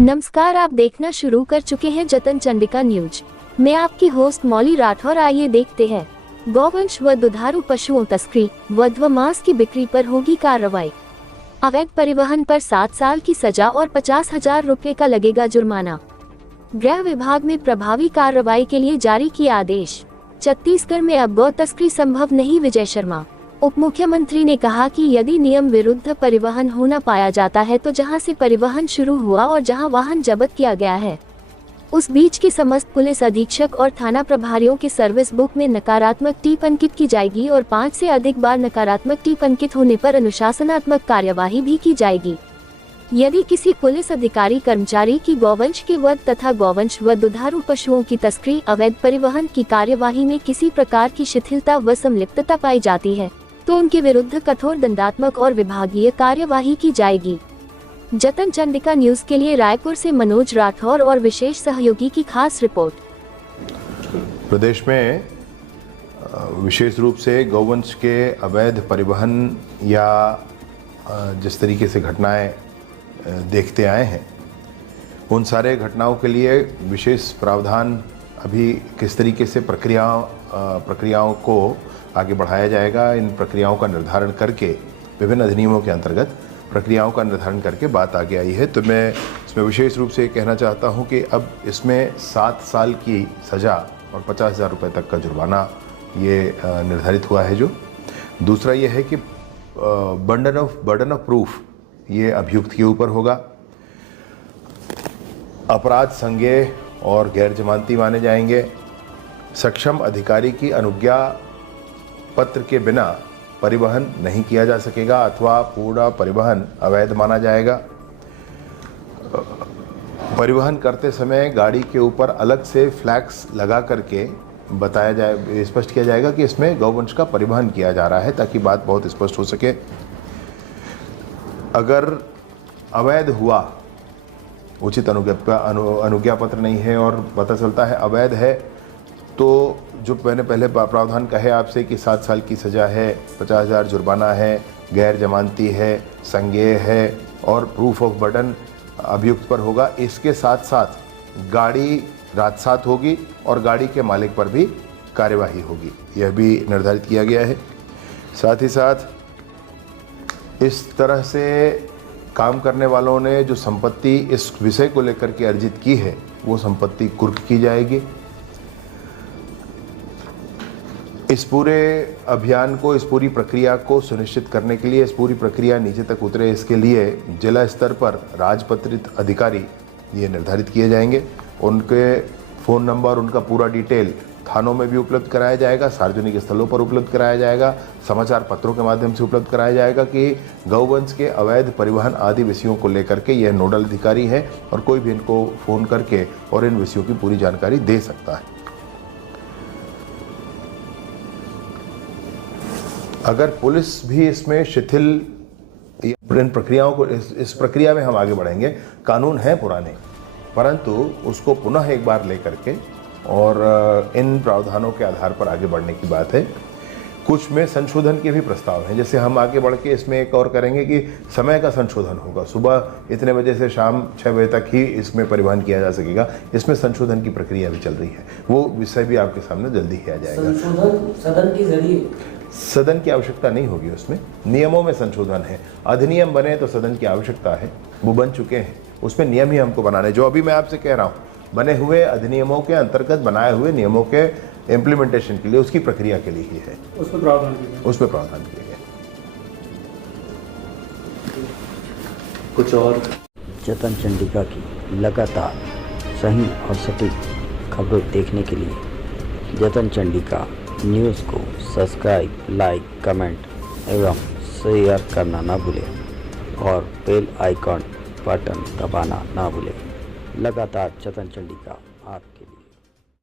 नमस्कार, आप देखना शुरू कर चुके हैं जतन चंडिका न्यूज। मैं आपकी होस्ट मौली राठौर। आइए देखते हैं। गौवंश व दुधारू पशुओं तस्करी, वध व मांस की बिक्री पर होगी कार्रवाई। अवैध परिवहन पर 7 साल की सजा और 50,000 रुपए का लगेगा जुर्माना। गृह विभाग ने प्रभावी कार्रवाई के लिए जारी किया आदेश। छत्तीसगढ़ में अब गौ तस्करी संभव नहीं, विजय शर्मा। उप मुख्यमंत्री ने कहा कि यदि नियम विरुद्ध परिवहन होना पाया जाता है तो जहां से परिवहन शुरू हुआ और जहां वाहन जब्त किया गया है, उस बीच के समस्त पुलिस अधीक्षक और थाना प्रभारियों के सर्विस बुक में नकारात्मक टिप अंकित की जाएगी और 5 से अधिक बार नकारात्मक टिप अंकित होने पर अनुशासनात्मक कार्यवाही भी की जाएगी। यदि किसी पुलिस अधिकारी कर्मचारी की गौवंश के वध तथा गौवंश व दुधारू पशुओं की तस्करी, अवैध परिवहन की कार्यवाही में किसी प्रकार की शिथिलता व संलिप्तता पाई जाती है तो उनके विरुद्ध कठोर दंडात्मक और विभागीय कार्यवाही की जाएगी। जतन चंडिका न्यूज के लिए रायपुर से मनोज राठौर और विशेष सहयोगी की खास रिपोर्ट। प्रदेश में विशेष रूप से गौवंश के अवैध परिवहन या जिस तरीके से घटनाएं देखते आए हैं, उन सारे घटनाओं के लिए विशेष प्रावधान अभी किस तरीके से प्रक्रियाओं को आगे बढ़ाया जाएगा, इन प्रक्रियाओं का निर्धारण करके विभिन्न अधिनियमों के अंतर्गत प्रक्रियाओं का निर्धारण करके बात आगे आई है। तो मैं इसमें विशेष रूप से कहना चाहता हूं कि अब इसमें 7 साल की सज़ा और 50,000 रुपये तक का जुर्माना ये निर्धारित हुआ है। जो दूसरा ये है कि बर्डन ऑफ प्रूफ ये अभियुक्त के ऊपर होगा। अपराध संज्ञेय और गैर जमानती माने जाएंगे। सक्षम अधिकारी की अनुज्ञा पत्र के बिना परिवहन नहीं किया जा सकेगा अथवा पूरा परिवहन अवैध माना जाएगा। परिवहन करते समय गाड़ी के ऊपर अलग से फ्लैग्स लगा करके बताया जाए, स्पष्ट किया जाएगा कि इसमें गौवंश का परिवहन किया जा रहा है, ताकि बात बहुत स्पष्ट हो सके। अगर अवैध हुआ, उचित अनुज्ञा पत्र नहीं है और पता चलता है अवैध है, तो जो मैंने पहले प्रावधान कहे आपसे कि 7 साल की सज़ा है, 50,000 जुर्माना है, गैर जमानती है, संज्ञेय है और प्रूफ ऑफ बर्डन अभियुक्त पर होगा। इसके साथ साथ गाड़ी राजसात होगी और गाड़ी के मालिक पर भी कार्यवाही होगी, यह भी निर्धारित किया गया है। साथ ही साथ इस तरह से काम करने वालों ने जो संपत्ति इस विषय को लेकर के अर्जित की है, वो संपत्ति कुर्क की जाएगी। इस पूरे अभियान को, इस पूरी प्रक्रिया को सुनिश्चित करने के लिए, इस पूरी प्रक्रिया नीचे तक उतरे, इसके लिए जिला स्तर पर राजपत्रित अधिकारी ये निर्धारित किए जाएंगे। उनके फ़ोन नंबर, उनका पूरा डिटेल थानों में भी उपलब्ध कराया जाएगा, सार्वजनिक स्थलों पर उपलब्ध कराया जाएगा, समाचार पत्रों के माध्यम से उपलब्ध कराया जाएगा कि गौवंश के अवैध परिवहन आदि विषयों को लेकर के यह नोडल अधिकारी हैं और कोई भी इनको फ़ोन करके और इन विषयों की पूरी जानकारी दे सकता है। अगर पुलिस भी इसमें शिथिल, इन प्रक्रियाओं को, इस प्रक्रिया में हम आगे बढ़ेंगे। कानून है पुराने, परंतु उसको पुनः एक बार लेकर के और इन प्रावधानों के आधार पर आगे बढ़ने की बात है। कुछ में संशोधन के भी प्रस्ताव हैं। जैसे हम आगे बढ़ के इसमें एक और करेंगे कि समय का संशोधन होगा, सुबह इतने बजे से शाम 6 बजे तक ही इसमें परिवहन किया जा सकेगा। इसमें संशोधन की प्रक्रिया भी चल रही है, वो विषय भी आपके सामने जल्दी ही आ जाएगा। संशोधन सदन के जरिए, सदन की आवश्यकता नहीं होगी, उसमें नियमों में संशोधन है। अधिनियम बने तो सदन की आवश्यकता है, वो बन चुके हैं, उसमें नियम ही हमको बनाने। जो अभी मैं आपसे कह रहा हूँ, बने हुए अधिनियमों के अंतर्गत बनाए हुए नियमों के इम्प्लीमेंटेशन के लिए, उसकी प्रक्रिया के लिए ही है, उसमें प्रावधान किए गए। कुछ और जतन चंडिका की लगातार सही और सटीक खबरें देखने के लिए जतन चंडिका न्यूज़ को सब्सक्राइब, लाइक, कमेंट एवं शेयर करना ना भूलें और बेल आइकॉन बटन दबाना ना भूलें। लगातार जतन चंडिका आपके